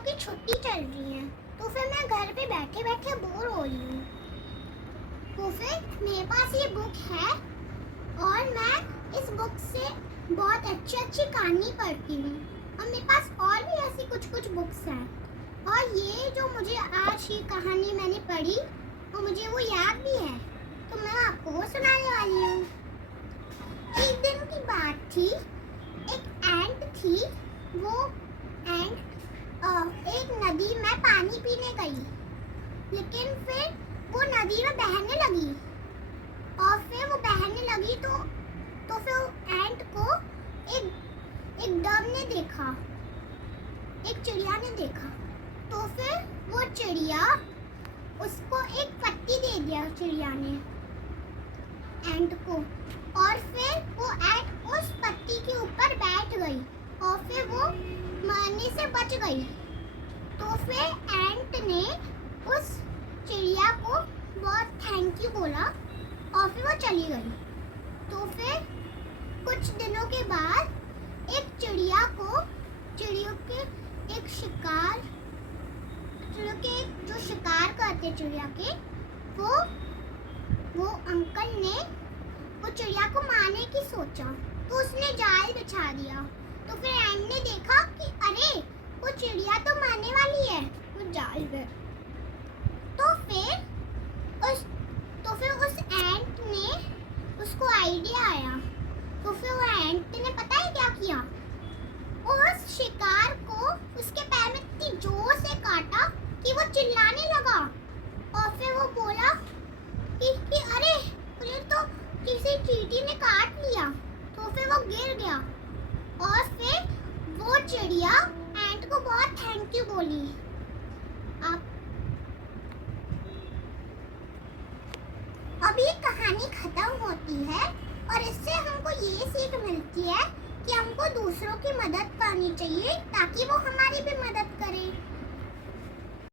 की छुट्टी चल रही है, तो फिर मैं घर पे बैठे बैठे बोर हो रही हूँ। तो फिर मेरे पास ये बुक है और मैं इस बुक से बहुत अच्छी अच्छी कहानी पढ़ती हूँ। और मेरे पास और भी ऐसी कुछ कुछ बुक्स हैं। और ये जो मुझे आज ये कहानी मैंने पढ़ी और मुझे वो याद भी है, तो मैं आपको वो सुनाने वाली हूँ। एक दिन की बात थी, एक एंट थी। वो एंट एक नदी में पानी पीने गई, लेकिन फिर वो नदी में बहने लगी। और फिर वो बहने लगी तो फिर एंट को एक डव ने देखा, एक चिड़िया ने देखा। तो फिर वो चिड़िया उसको एक पत्ती दे दिया चिड़िया ने एंट को। और फिर वो एंट उस पत्ती के ऊपर बैठ गई और फिर वो मरने से बच गई। तो फिर एंट ने उस चिड़िया को बहुत थैंक यू बोला और फिर वो चली गई। तो फिर कुछ दिनों के बाद एक चिड़ियों के एक शिकार चिड़ियों के जो शिकार करते चिड़िया के वो अंकल ने वो चिड़िया को मारने की सोचा, तो उसने जाल बिछा दिया। तो फिर एंट ने देखा कि अरे वो चिड़िया तो मरने वाली है वो जाल पे। तो फिर उस एंट ने उसको आइडिया आया। तो फिर वो एंट ने पता है क्या किया, उस शिकार को उसके पैर में इतनी जोर से काटा कि वो चिल्लाने लगा। और फिर वो बोला कि अरे मुझे तो किसी चींटी ने काट लिया। तो फिर वो गिर गया और फिर वो चिड़िया एंट को बहुत थैंक यू बोली। अब ये कहानी खत्म होती है और इससे हमको ये सीख मिलती है कि हमको दूसरों की मदद करनी चाहिए ताकि वो हमारी भी मदद करें।